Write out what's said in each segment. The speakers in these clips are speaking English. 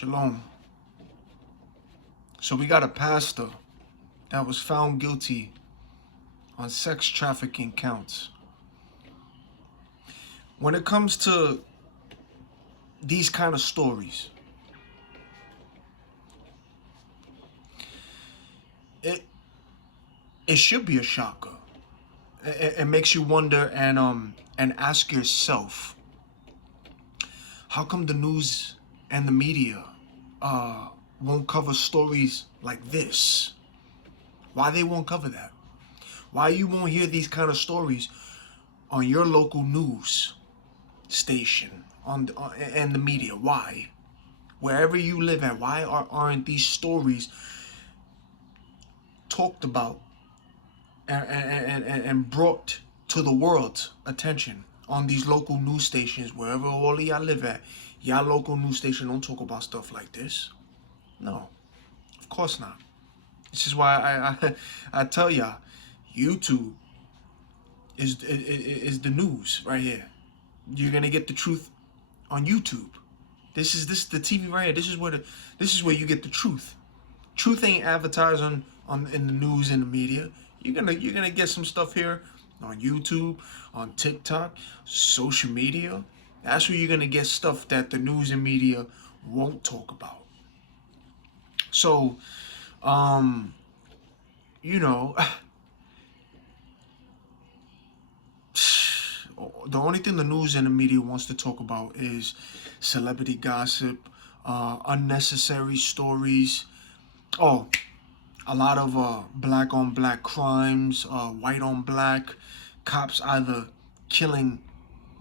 Shalom. So we got a pastor that was found guilty on sex trafficking counts. When it comes to these kind of stories, it should be a shocker. It makes you wonder and ask yourself, how come the news and the media won't cover stories like this? Why they won't cover that? Why you won't hear these kind of stories on your local news station and the media? Why? Wherever you live at, why aren't these stories talked about and brought to the world's attention on these local news stations? Wherever all of y'all live at, y'all local news station don't talk about stuff like this. No, of course not. This is why I tell y'all, YouTube is the news right here. You're gonna get the truth on YouTube. This is the TV right here. This is where you get the truth. Truth ain't advertised on in the news and the media. You're gonna get some stuff here on YouTube, on TikTok, social media. That's where you're gonna get stuff that the news and media won't talk about. So, you know, the only thing the news and the media wants to talk about is celebrity gossip, unnecessary stories. Oh, a lot of black on black crimes, white on black, cops either killing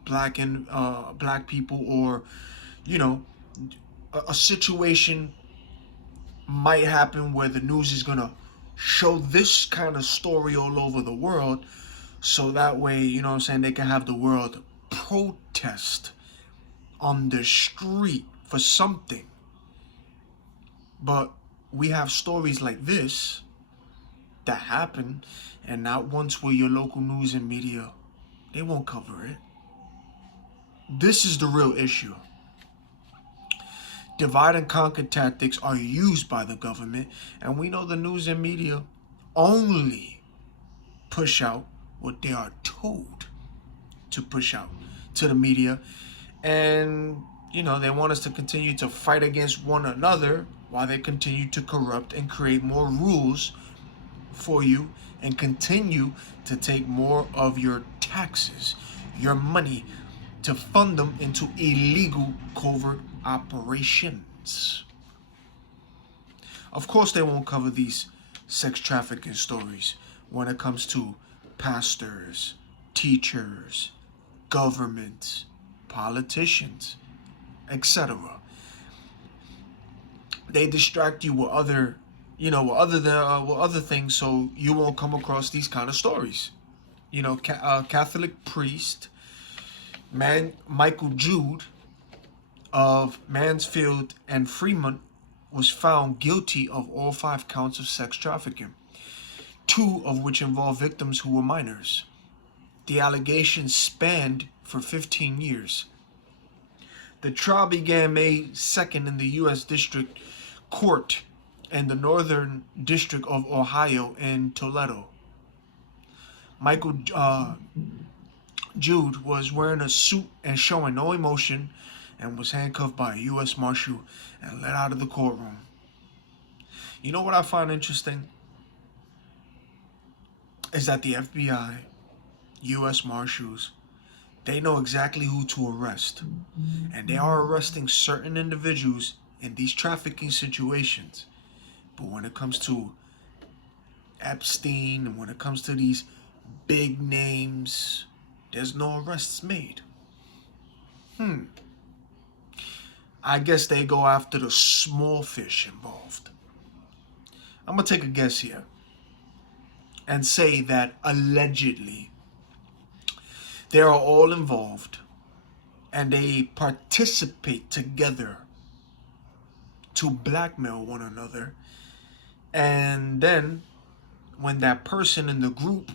black people, or a situation might happen where the news is gonna show this kind of story all over the world, so that way, they can have the world protest on the street for something. But we have stories like this that happen, and not once will your local news and media, they won't cover it. This is the real issue. Divide and conquer tactics are used by the government, and we know the news and media only push out what they are told to push out to the media. And they want us to continue to fight against one another while they continue to corrupt and create more rules for you and continue to take more of your taxes, your money, to fund them into illegal covert operations. Of course, they won't cover these sex trafficking stories when it comes to pastors, teachers, governments, politicians, etc. They distract you with other things, so you won't come across these kind of stories. Catholic priest Michael Jude of Mansfield and Fremont was found guilty of all 5 counts of sex trafficking, 2 of which involved victims who were minors. The allegations spanned for 15 years. The trial began May 2nd in the U.S. District Court in the Northern District of Ohio in Toledo. Michael Jude was wearing a suit and showing no emotion, and was handcuffed by a U.S. Marshal and led out of the courtroom. You know what I find interesting? Is that the FBI, U.S. Marshals, they know exactly who to arrest. And they are arresting certain individuals in these trafficking situations. But when it comes to Epstein, and when it comes to these big names, there's no arrests made. I guess they go after the small fish involved. I'm going to take a guess here and say that allegedly they are all involved and they participate together to blackmail one another. And then when that person in the group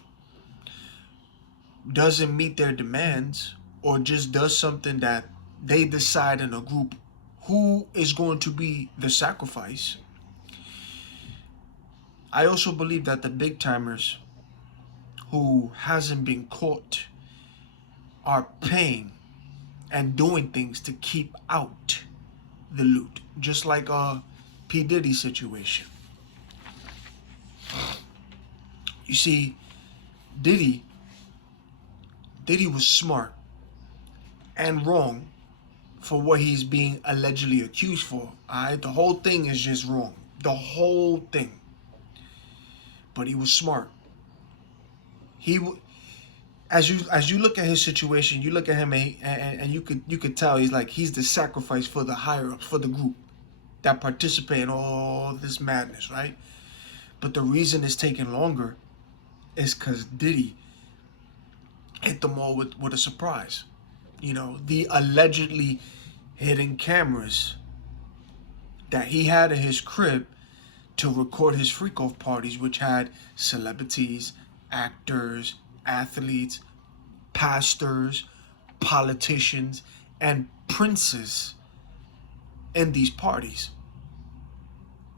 doesn't meet their demands, or just does something that they decide in a group who is going to be the sacrifice, I also believe that the big timers who hasn't been caught are paying and doing things to keep out the loot, just like P. Diddy situation. You see, Diddy was smart and wrong for what he's being allegedly accused for. Alright, the whole thing is just wrong, the whole thing. But he was smart. He, as you look at his situation, you look at him and you could tell he's the sacrifice for the higher ups, for the group that participate in all this madness, right? But the reason it's taking longer is because Diddy hit them all with a surprise. The allegedly hidden cameras that he had in his crib to record his freak-off parties, which had celebrities, actors, athletes, pastors, politicians, and princes in these parties.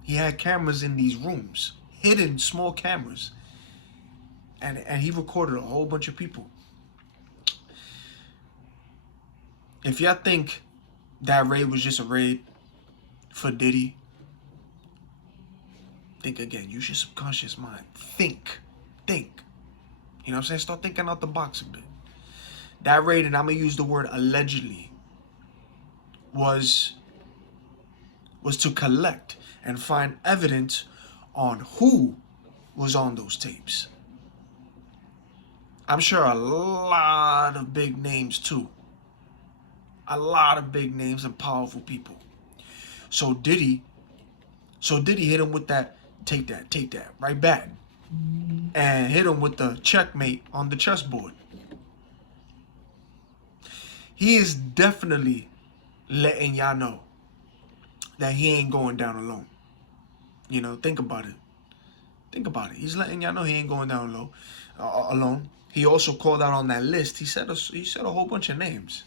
He had cameras in these rooms, hidden small cameras, and he recorded a whole bunch of people. If y'all think that raid was just a raid for Diddy, think again. Use your subconscious mind. Think. You know what I'm saying? Start thinking out the box a bit. That raid, and I'm going to use the word allegedly, was to collect and find evidence on who was on those tapes. I'm sure a lot of big names too. A lot of big names and powerful people. So Diddy hit him with that, take that, right back. And hit him with the checkmate on the chessboard. He is definitely letting y'all know that he ain't going down alone. Think about it. He's letting y'all know he ain't going down alone. He also called out on that list. He said a whole bunch of names.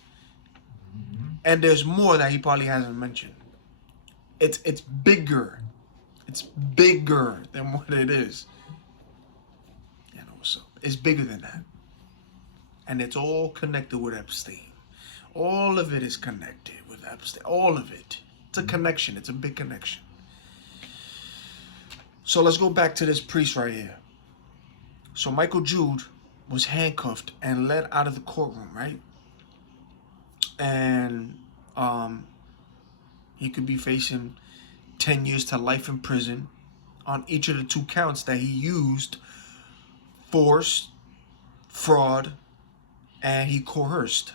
And there's more that he probably hasn't mentioned. It's bigger. It's bigger than what it is. You know what's up? It's bigger than that. And it's all connected with Epstein. All of it is connected with Epstein. All of it. It's a connection. It's a big connection. So let's go back to this priest right here. So Michael Jude was handcuffed and led out of the courtroom, right? And he could be facing 10 years to life in prison on each of the 2 counts that he used force, fraud, and he coerced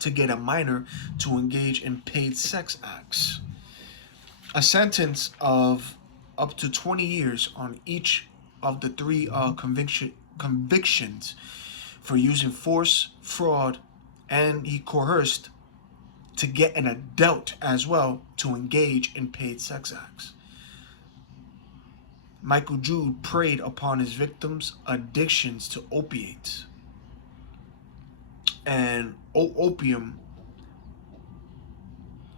to get a minor to engage in paid sex acts. A sentence of up to 20 years on each of the 3 convictions for using force, fraud, and he coerced to get an adult as well to engage in paid sex acts. Michael Jude preyed upon his victims' addictions to opiates. And opium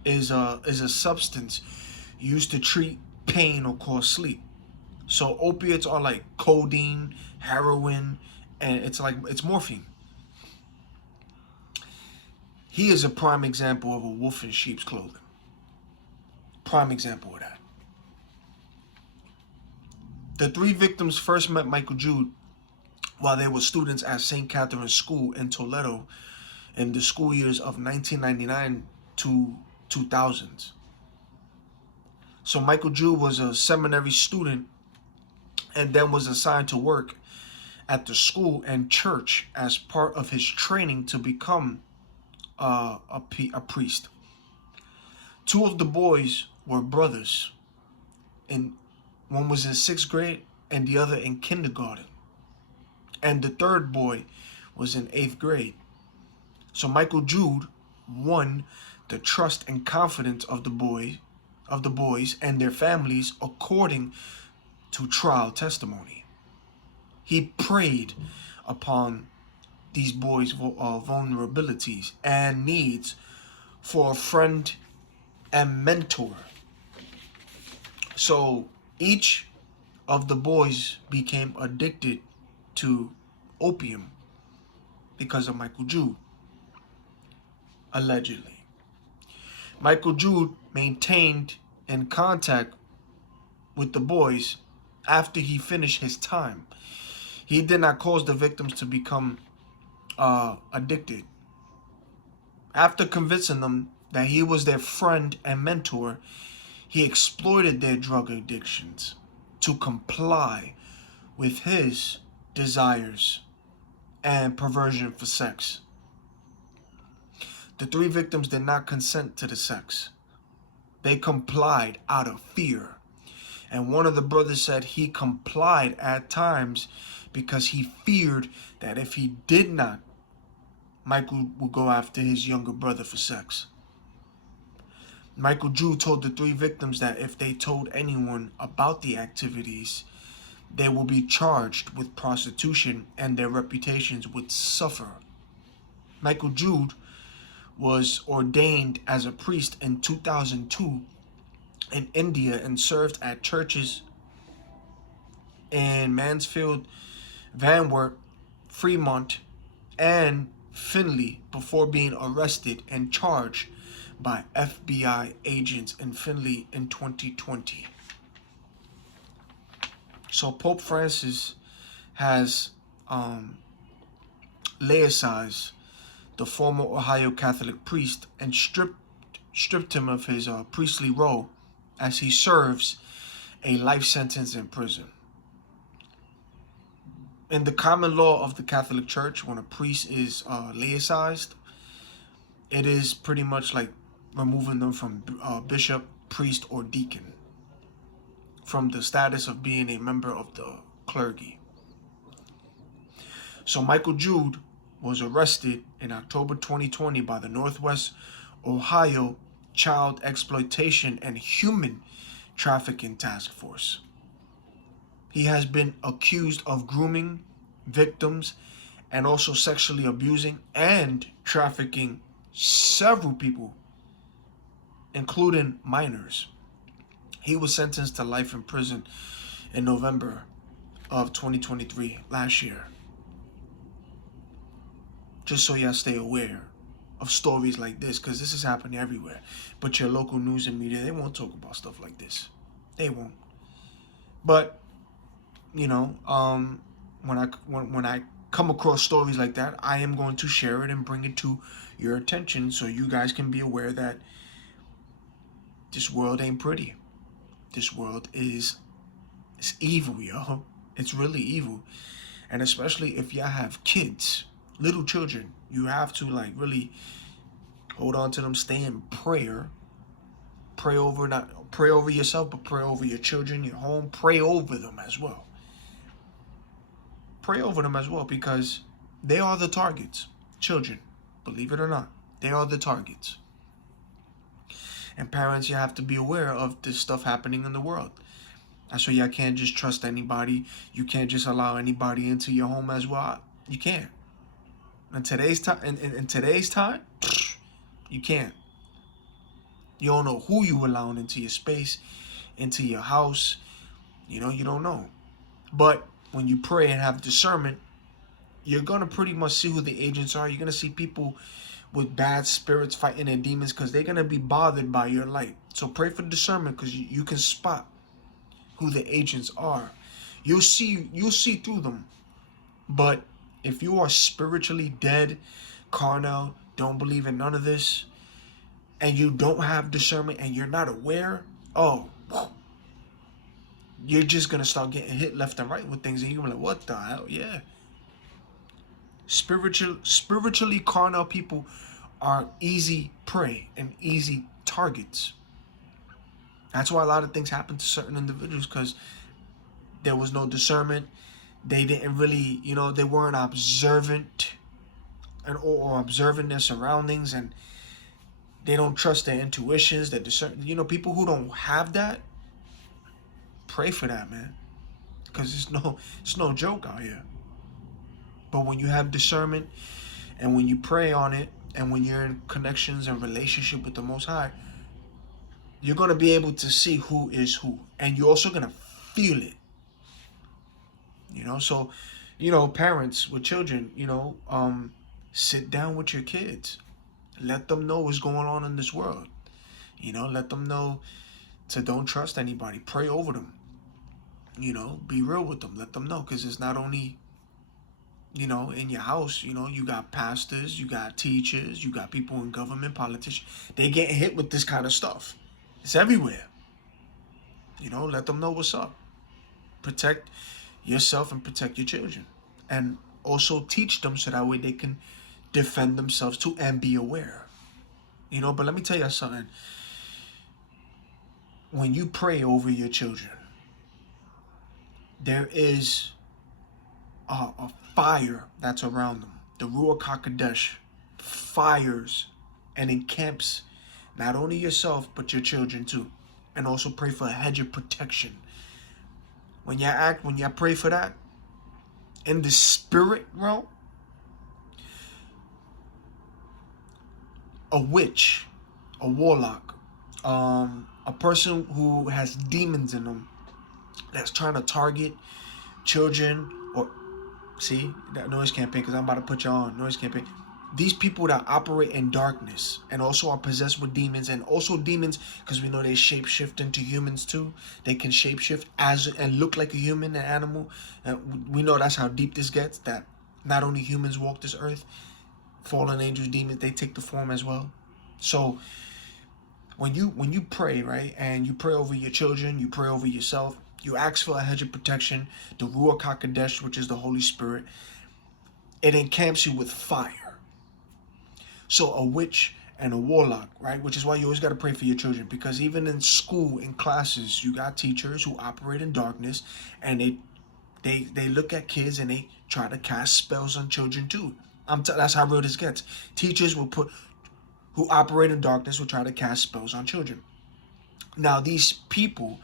is a substance used to treat pain or cause sleep. So opiates are like codeine, heroin, and it's morphine. He is a prime example of a wolf in sheep's clothing. Prime example of that. The 3 victims first met Michael Jude while they were students at St. Catherine's School in Toledo in the school years of 1999 to 2000. So Michael Jude was a seminary student and then was assigned to work at the school and church as part of his training to become a priest. 2 of the boys were brothers, and one was in 6th grade and the other in kindergarten, and the 3rd boy was in 8th grade. So Michael Jude won the trust and confidence of the boys and their families according to trial testimony. He preyed upon these boys' vulnerabilities and needs for a friend and mentor. So each of the boys became addicted to opium because of Michael Jude, allegedly. Michael Jude maintained in contact with the boys after he finished his time. He did not cause the victims to become addicted. After convincing them that he was their friend and mentor, he exploited their drug addictions to comply with his desires and perversion for sex. The three victims did not consent to the sex. They complied out of fear. And one of the brothers said he complied at times because he feared that if he did not, Michael would go after his younger brother for sex. Michael Jude told the three victims that if they told anyone about the activities, they will be charged with prostitution and their reputations would suffer. Michael Jude was ordained as a priest in 2002 in India and served at churches in Mansfield, Vanwert, Fremont, and Findlay before being arrested and charged by FBI agents in Findlay in 2020. So Pope Francis has laicized the former Ohio Catholic priest and stripped him of his priestly role as he serves a life sentence in prison. In the common law of the Catholic Church, when a priest is laicized, it is pretty much like removing them from bishop, priest, or deacon from the status of being a member of the clergy. So Michael Jude was arrested in October 2020 by the Northwest Ohio Child Exploitation and Human Trafficking Task Force. He has been accused of grooming victims and also sexually abusing and trafficking several people, including minors. He was sentenced to life in prison in November of 2023, last year. Just so y'all stay aware of stories like this, because this is happening everywhere. But your local news and media, they won't talk about stuff like this. They won't. But you know, when I come across stories like that, I am going to share it and bring it to your attention so you guys can be aware that this world ain't pretty. This world it's evil, yo. It's really evil. And especially if y'all have kids, little children, you have to like really hold on to them, stay in prayer. Pray over yourself, but pray over your children, your home. Pray over them as well. Pray over them as well, because they are the targets. Children, believe it or not, they are the targets. And parents, you have to be aware of this stuff happening in the world. That's why y'all can't just trust anybody. You can't just allow anybody into your home as well. You can't. In today's time, you can't. You don't know who you allowing into your space, into your house. You don't know. But when you pray and have discernment, you're going to pretty much see who the agents are. You're going to see people with bad spirits fighting their demons because they're going to be bothered by your light. So pray for discernment, because you can spot who the agents are. You'll see through them. But if you are spiritually dead, carnal, don't believe in none of this, and you don't have discernment and you're not aware, you're just going to start getting hit left and right with things, and you're like, what the hell? Yeah. Spiritually carnal people are easy prey and easy targets. That's why a lot of things happen to certain individuals, because there was no discernment. They didn't really, they weren't observant or observing their surroundings, and they don't trust their intuitions, their discernment. People who don't have that, pray for that, man, because it's no joke out here. But when you have discernment, and when you pray on it, and when you're in connections and relationship with the Most High, you're going to be able to see who is who. And you're also going to feel it. So, parents with children, sit down with your kids. Let them know what's going on in this world. Let them know to don't trust anybody. Pray over them. Be real with them. Let them know, because it's not only, in your house. You got pastors, you got teachers, you got people in government, politicians. They get hit with this kind of stuff. It's everywhere. Let them know what's up. Protect yourself and protect your children. And also teach them so that way they can defend themselves too and be aware. But let me tell you something. When you pray over your children, there is a fire that's around them. The Ruach HaKodesh fires and encamps not only yourself but your children too. And also pray for a hedge of protection. When you pray for that, in the spirit realm, a witch, a warlock, a person who has demons in them that's trying to target children, or see that noise campaign, because I'm about to put you on noise campaign. These people that operate in darkness and also are possessed with demons, and also demons, because we know they shapeshift into humans too. They can shapeshift and look like a human, an animal. We know that's how deep this gets, that not only humans walk this earth, fallen angels, demons, they take the form as well. So when you pray, right, and you pray over your children, you pray over yourself, you ask for a hedge of protection, the Ruach HaKodesh, which is the Holy Spirit, it encamps you with fire. So a witch and a warlock, right, which is why you always got to pray for your children, because even in school, in classes, you got teachers who operate in darkness, and they look at kids and they try to cast spells on children too. That's how real this gets. Teachers who operate in darkness will try to cast spells on children. Now, these people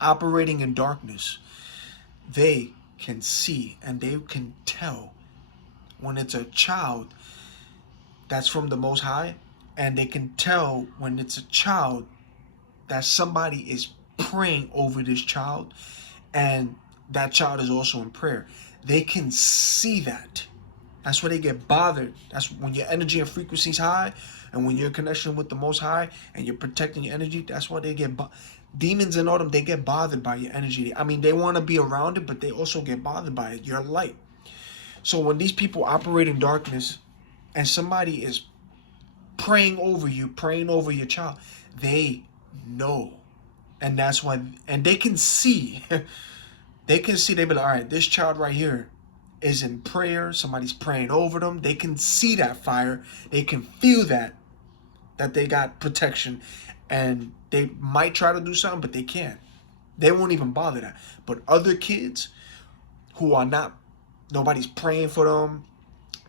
operating in darkness, they can see and they can tell when it's a child that's from the Most High, and they can tell when it's a child that somebody is praying over this child, and that child is also in prayer. They can see that. That's where they get bothered. That's when your energy and frequency is high, and when you're in connection with the Most High and you're protecting your energy, that's why they get demons and all them. They get bothered by your energy. I mean, they want to be around it, but they also get bothered by it. Your light. So when these people operate in darkness, and somebody is praying over you, praying over your child, they know. And that's why, and they can see, they be like, all right, this child right here is in prayer. Somebody's praying over them. They can see that fire. They can feel that they got protection. And they might try to do something, but they can't. They won't even bother that. But other kids who are not, nobody's praying for them,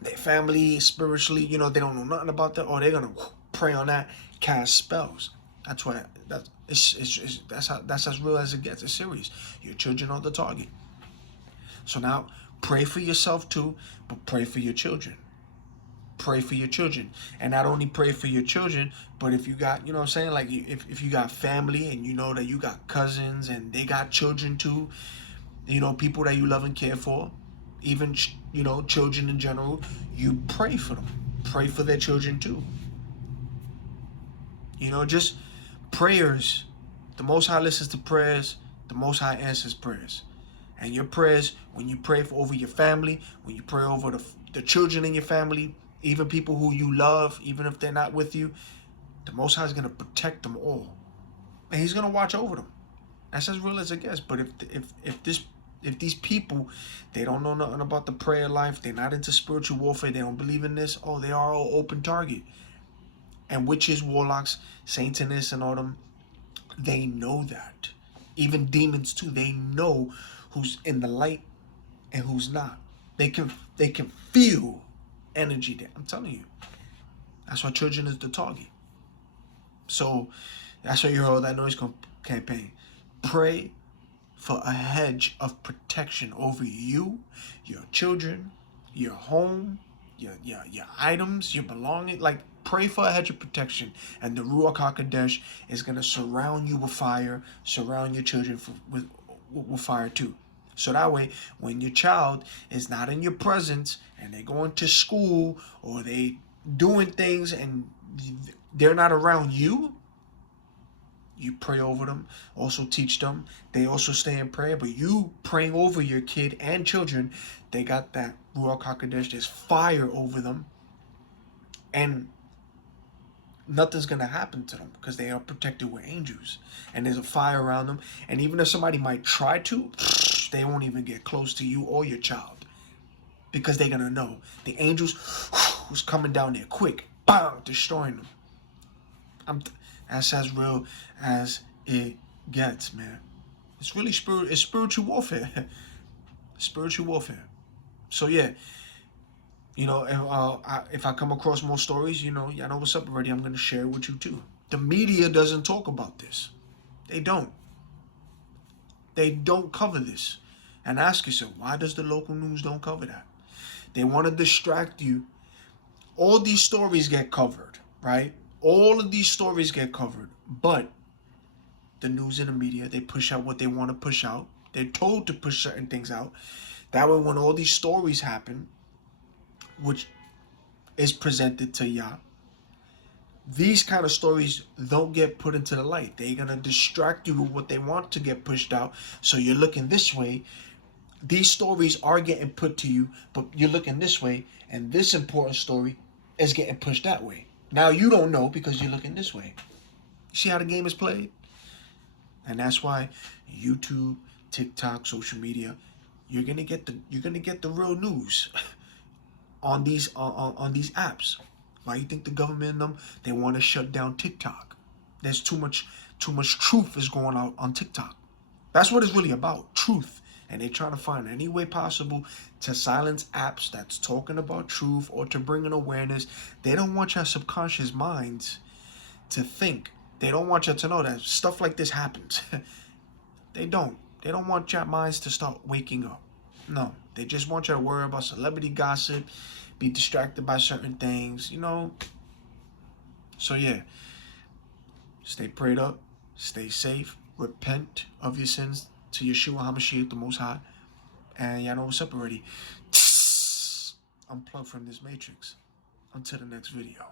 their family, spiritually, they don't know nothing about that, or they're gonna pray on that, cast spells. That's why that's as real as it gets. It's serious. Your children are the target. So now pray for yourself too, but pray for your children. Pray for your children. And not only pray for your children, but if you got, you know what I'm saying, like if you got family and you know that you got cousins and they got children too, people that you love and care for, even, children in general, you pray for them. Pray for their children too. Just prayers. The Most High listens to prayers. The Most High answers prayers. And your prayers, when you pray over your family, when you pray over the children in your family, even people who you love, even if they're not with you, the Most High is going to protect them all. And He's going to watch over them. That's as real as it gets. But if these people, they don't know nothing about the prayer life, they're not into spiritual warfare, they don't believe in this, they are all open target. And witches, warlocks, Satanists, and all them, they know that. Even demons too, they know who's in the light and who's not. They can feel energy there. I'm telling you. That's why children is the target. So that's why you heard that noise campaign. Pray for a hedge of protection over you, your children, your home, your items, your belongings. Like, pray for a hedge of protection, and the Ruach Hakodesh is gonna surround you with fire, surround your children with fire too. So that way, when your child is not in your presence and they're going to school or they doing things and they're not around you, you pray over them, also teach them. They also stay in prayer, but you praying over your kid and children, they got that Ruach HaKodesh, there's fire over them, and nothing's going to happen to them because they are protected with angels. And there's a fire around them, and even if somebody might try to, they won't even get close to you or your child because they're going to know. The angels was coming down there quick, bam, destroying them. That's as real as it gets, man. It's really it's spiritual warfare. Spiritual warfare. So yeah, if I come across more stories, y'all know what's up already. I'm gonna share it with you too. The media doesn't talk about this. They don't. They don't cover this. And ask yourself, why does the local news don't cover that? They want to distract you. All these stories get covered, right? All of these stories get covered, but the news and the media, they push out what they want to push out. They're told to push certain things out. That way, when all these stories happen, which is presented to y'all, these kind of stories don't get put into the light. They're going to distract you with what they want to get pushed out. So you're looking this way. These stories are getting put to you, but you're looking this way, and this important story is getting pushed that way. Now you don't know because you're looking this way. See how the game is played? And that's why YouTube, TikTok, social media, you're gonna get the real news on these apps. Why you think the government and them, they want to shut down TikTok? There's too much truth is going out on TikTok. That's what it's really about, truth. And they're trying to find any way possible to silence apps that's talking about truth or to bring an awareness. They don't want your subconscious minds to think. They don't want you to know that stuff like this happens. They don't. They don't want your minds to start waking up. No. They just want you to worry about celebrity gossip, be distracted by certain things, So yeah, stay prayed up, stay safe, repent of your sins to Yeshua HaMashiach, the Most High. And y'all know what's up already. Unplug from this matrix. Until the next video.